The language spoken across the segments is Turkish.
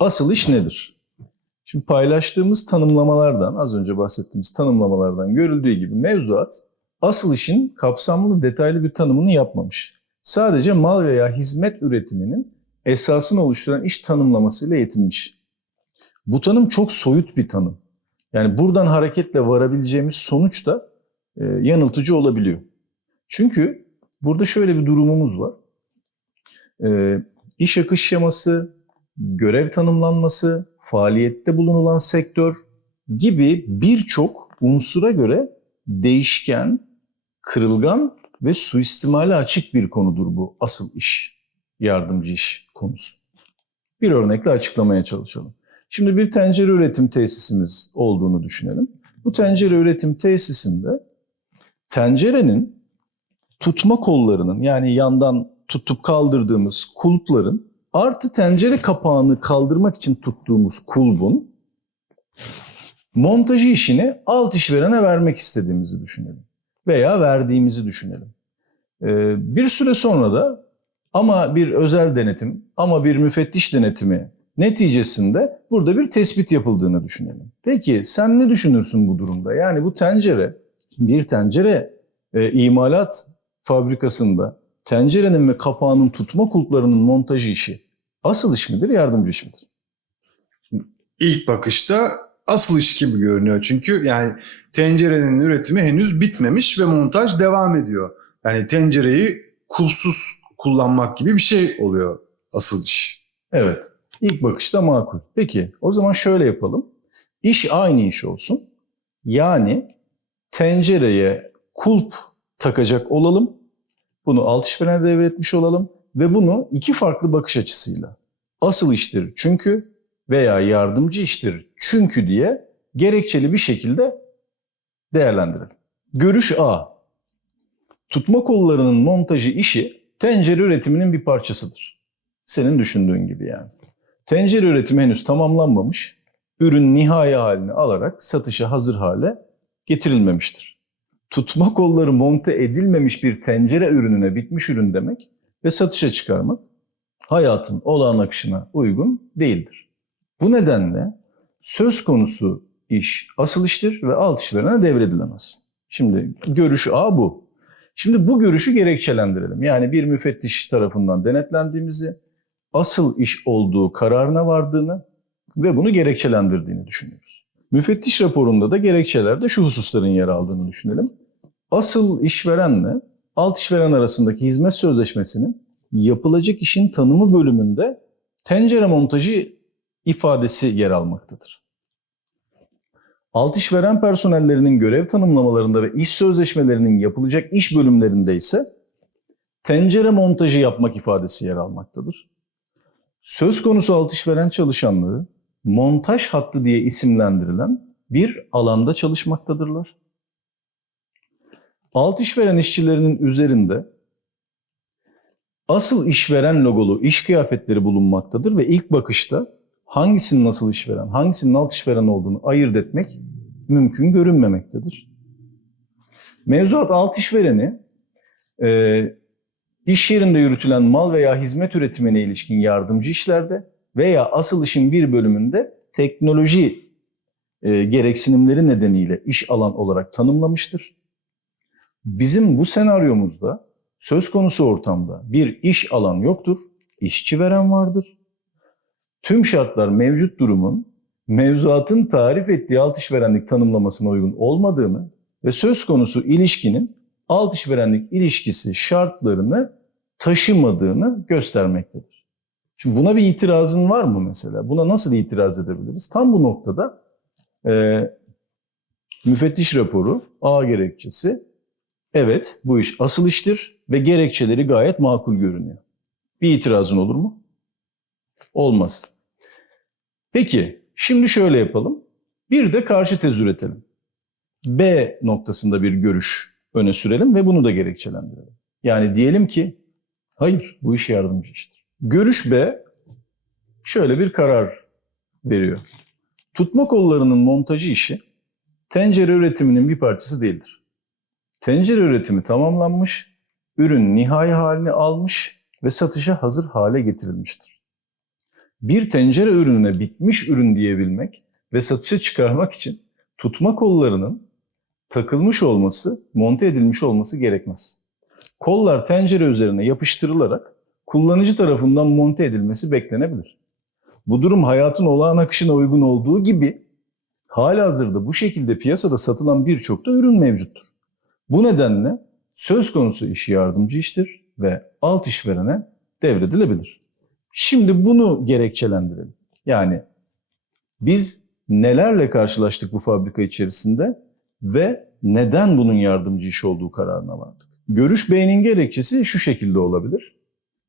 Asıl iş nedir? Şimdi paylaştığımız tanımlamalardan, az önce bahsettiğimiz tanımlamalardan görüldüğü gibi mevzuat asıl işin kapsamlı detaylı bir tanımını yapmamış. Sadece mal veya hizmet üretiminin esasını oluşturan iş tanımlamasıyla yetinmiş. Bu tanım çok soyut bir tanım. Yani buradan hareketle varabileceğimiz sonuç da e, yanıltıcı olabiliyor. Çünkü burada şöyle bir durumumuz var. E, iş akış şeması, görev tanımlanması, faaliyette bulunulan sektör gibi birçok unsura göre değişken, kırılgan ve suistimale açık bir konudur bu asıl iş, yardımcı iş konusu. Bir örnekle açıklamaya çalışalım. Şimdi bir tencere üretim tesisimiz olduğunu düşünelim. Bu tencere üretim tesisinde tencerenin tutma kollarının yani yandan tutup kaldırdığımız kulpların artı tencere kapağını kaldırmak için tuttuğumuz kulbun montajı işini alt işverene vermek istediğimizi düşünelim. Veya verdiğimizi düşünelim. Ee, bir süre sonra da ama bir özel denetim ama bir müfettiş denetimi neticesinde burada bir tespit yapıldığını düşünelim. Peki sen ne düşünürsün bu durumda? Yani bu tencere bir tencere e, imalat fabrikasında tencerenin ve kapağının tutma kulplarının montajı işi asıl iş midir, yardımcı iş midir? İlk bakışta asıl iş gibi görünüyor. Çünkü yani tencerenin üretimi henüz bitmemiş ve montaj devam ediyor. Yani tencereyi kulsuz kullanmak gibi bir şey oluyor asıl iş. Evet. İlk bakışta makul. Peki o zaman şöyle yapalım. İş aynı iş olsun. Yani tencereye kulp takacak olalım. Bunu alt işverene devretmiş olalım. Ve bunu iki farklı bakış açısıyla asıl iştir çünkü veya yardımcı iştir çünkü diye gerekçeli bir şekilde değerlendirelim. Görüş A. Tutma kollarının montajı işi tencere üretiminin bir parçasıdır. Senin düşündüğün gibi yani. Tencere üretimi henüz tamamlanmamış, ürün nihai halini alarak satışa hazır hale getirilmemiştir. Tutma kolları monte edilmemiş bir tencere ürününe bitmiş ürün demek ve satışa çıkarmak hayatın olağan akışına uygun değildir. Bu nedenle söz konusu iş asıl iştir ve alt işverene devredilemez. Şimdi görüş A bu. Şimdi bu görüşü gerekçelendirelim. Yani bir müfettiş tarafından denetlendiğimizi, asıl iş olduğu kararına vardığını ve bunu gerekçelendirdiğini düşünüyoruz. Müfettiş raporunda da gerekçelerde şu hususların yer aldığını düşünelim. Asıl işverenle alt işveren arasındaki hizmet sözleşmesinin yapılacak işin tanımı bölümünde tencere montajı ifadesi yer almaktadır. Alt işveren personellerinin görev tanımlamalarında ve iş sözleşmelerinin yapılacak iş bölümlerinde ise tencere montajı yapmak ifadesi yer almaktadır. Söz konusu alt işveren çalışanlığı montaj hattı diye isimlendirilen bir alanda çalışmaktadırlar. Alt işveren işçilerinin üzerinde asıl işveren logolu iş kıyafetleri bulunmaktadır ve ilk bakışta hangisinin asıl işveren, hangisinin alt işveren olduğunu ayırt etmek mümkün görünmemektedir. Mevzuat alt işvereni e, iş yerinde yürütülen mal veya hizmet üretimine ilişkin yardımcı işlerde veya asıl işin bir bölümünde teknoloji e, gereksinimleri nedeniyle iş alan olarak tanımlamıştır. Bizim bu senaryomuzda söz konusu ortamda bir iş alan yoktur, işçi veren vardır. Tüm şartlar mevcut durumun mevzuatın tarif ettiği alt işverenlik tanımlamasına uygun olmadığını ve söz konusu ilişkinin alt işverenlik ilişkisi şartlarını taşımadığını göstermektedir. Şimdi buna bir itirazın var mı mesela? Buna nasıl itiraz edebiliriz? Tam bu noktada e, müfettiş raporu A gerekçesi evet bu iş asıl iştir ve gerekçeleri gayet makul görünüyor. Bir itirazın olur mu? Olmaz. Peki şimdi şöyle yapalım. Bir de karşı tez üretelim. B noktasında bir görüş öne sürelim ve bunu da gerekçelendirelim. Yani diyelim ki hayır bu iş yardımcı iştir. Görüş B şöyle bir karar veriyor. Tutma kollarının montajı işi tencere üretiminin bir parçası değildir. Tencere üretimi tamamlanmış, ürün nihai halini almış ve satışa hazır hale getirilmiştir. bir tencere ürününe bitmiş ürün diyebilmek ve satışa çıkarmak için tutma kollarının takılmış olması, monte edilmiş olması gerekmez. Kollar tencere üzerine yapıştırılarak kullanıcı tarafından monte edilmesi beklenebilir. Bu durum hayatın olağan akışına uygun olduğu gibi halihazırda bu şekilde piyasada satılan birçok da ürün mevcuttur. Bu nedenle söz konusu işi yardımcı iştir ve alt işverene devredilebilir. Şimdi bunu gerekçelendirelim. Yani biz nelerle karşılaştık bu fabrika içerisinde ve neden bunun yardımcı iş olduğu kararına vardık. Görüş beynin gerekçesi şu şekilde olabilir.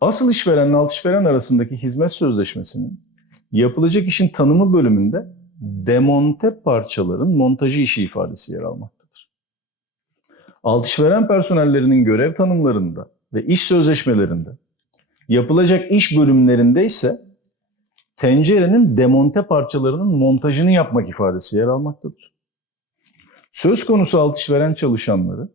Asıl işverenle alt işveren arasındaki hizmet sözleşmesinin yapılacak işin tanımı bölümünde demonte parçaların montajı işi ifadesi yer almaktadır. Alt işveren personellerinin görev tanımlarında ve iş sözleşmelerinde yapılacak iş bölümlerinde ise tencerenin demonte parçalarının montajını yapmak ifadesi yer almaktadır. Söz konusu alt işveren çalışanları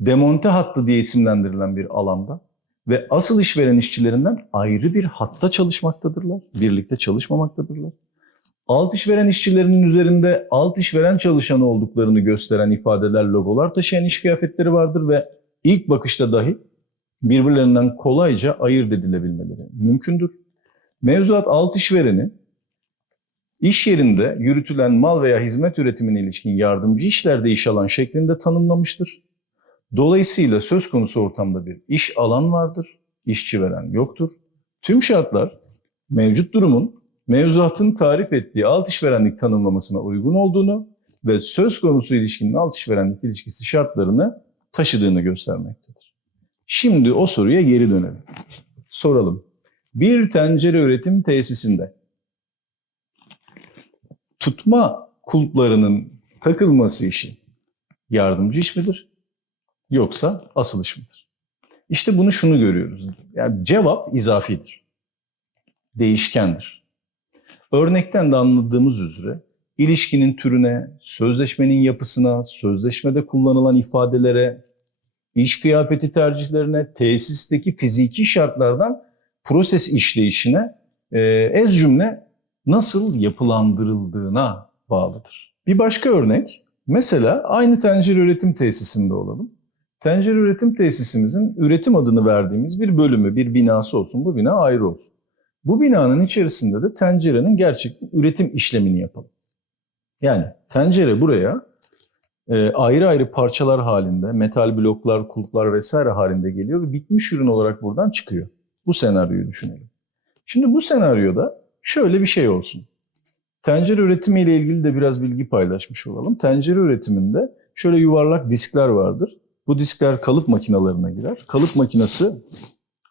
demonte hattı diye isimlendirilen bir alanda ve asıl işveren işçilerinden ayrı bir hatta çalışmaktadırlar. Birlikte çalışmamaktadırlar. Alt işveren işçilerinin üzerinde alt işveren çalışanı olduklarını gösteren ifadeler, logolar taşıyan iş kıyafetleri vardır ve ilk bakışta dahi birbirlerinden kolayca ayırt edilebilmeleri mümkündür. Mevzuat alt işvereni iş yerinde yürütülen mal veya hizmet üretimine ilişkin yardımcı işlerde iş alan şeklinde tanımlamıştır. Dolayısıyla söz konusu ortamda bir iş alan vardır, işçi veren yoktur. Tüm şartlar mevcut durumun mevzuatın tarif ettiği alt işverenlik tanımlamasına uygun olduğunu ve söz konusu ilişkinin alt işverenlik ilişkisi şartlarını taşıdığını göstermektedir. Şimdi o soruya geri dönelim. Soralım. Bir tencere üretim tesisinde tutma kulplarının takılması işi yardımcı iş midir? Yoksa asıl iş midir? İşte bunu şunu görüyoruz. Yani cevap izafidir. Değişkendir. Örnekten de anladığımız üzere ilişkinin türüne, sözleşmenin yapısına, sözleşmede kullanılan ifadelere, iş kıyafeti tercihlerine, tesisteki fiziki şartlardan proses işleyişine e, ez cümle nasıl yapılandırıldığına bağlıdır. Bir başka örnek, mesela aynı tencere üretim tesisinde olalım. Tencere üretim tesisimizin üretim adını verdiğimiz bir bölümü, bir binası olsun. Bu bina ayrı olsun. Bu binanın içerisinde de tencerenin gerçekten üretim işlemini yapalım. Yani tencere buraya e, ayrı ayrı parçalar halinde, metal bloklar, kulplar vesaire halinde geliyor ve bitmiş ürün olarak buradan çıkıyor. Bu senaryoyu düşünelim. Şimdi bu senaryoda şöyle bir şey olsun. Tencere üretimi ile ilgili de biraz bilgi paylaşmış olalım. Tencere üretiminde şöyle yuvarlak diskler vardır. Bu diskler kalıp makinalarına girer. Kalıp makinesi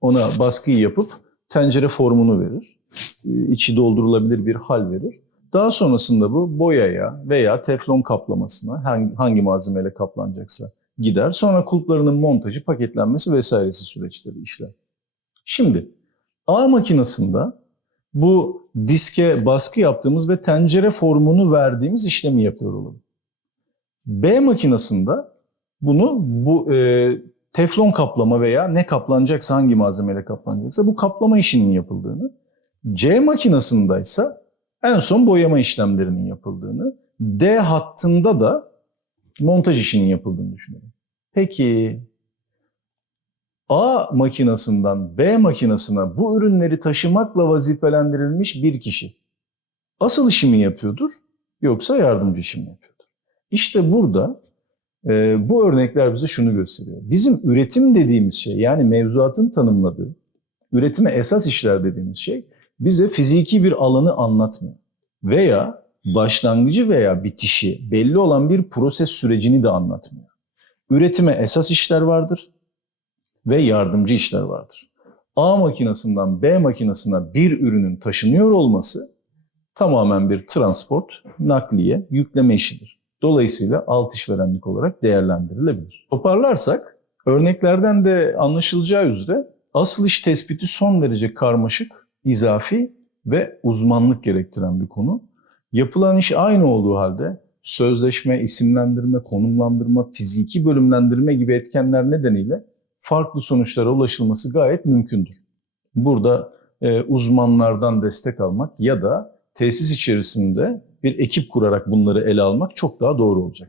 ona baskıyı yapıp tencere formunu verir. Ee, İçi doldurulabilir bir hal verir. Daha sonrasında bu boyaya veya teflon kaplamasına hangi, hangi malzemeyle kaplanacaksa gider. Sonra kulplarının montajı, paketlenmesi vesairesi süreçleri işler. Şimdi A makinesinde bu diske baskı yaptığımız ve tencere formunu verdiğimiz işlemi yapıyor olalım. B makinesinde bunu bu e, teflon kaplama veya ne kaplanacaksa hangi malzemeyle kaplanacaksa bu kaplama işinin yapıldığını, C makinesinde ise en son boyama işlemlerinin yapıldığını, D hattında da montaj işinin yapıldığını düşünelim. Peki A makinesinden B makinesine bu ürünleri taşımakla vazifelendirilmiş bir kişi asıl işi mi yapıyordur yoksa yardımcı işi mi yapıyordur? İşte burada bu örnekler bize şunu gösteriyor. Bizim üretim dediğimiz şey yani mevzuatın tanımladığı üretime esas işler dediğimiz şey bize fiziki bir alanı anlatmıyor. Veya başlangıcı veya bitişi belli olan bir proses sürecini de anlatmıyor. Üretime esas işler vardır ve yardımcı işler vardır. A makinesinden B makinesine bir ürünün taşınıyor olması tamamen bir transport, nakliye, yükleme işidir. Dolayısıyla alt işverenlik olarak değerlendirilebilir. Toparlarsak örneklerden de anlaşılacağı üzere asıl iş tespiti son derece karmaşık, izafi ve uzmanlık gerektiren bir konu. Yapılan iş aynı olduğu halde sözleşme, isimlendirme, konumlandırma, fiziki bölümlendirme gibi etkenler nedeniyle farklı sonuçlara ulaşılması gayet mümkündür. Burada e, uzmanlardan destek almak ya da tesis içerisinde bir ekip kurarak bunları ele almak çok daha doğru olacak.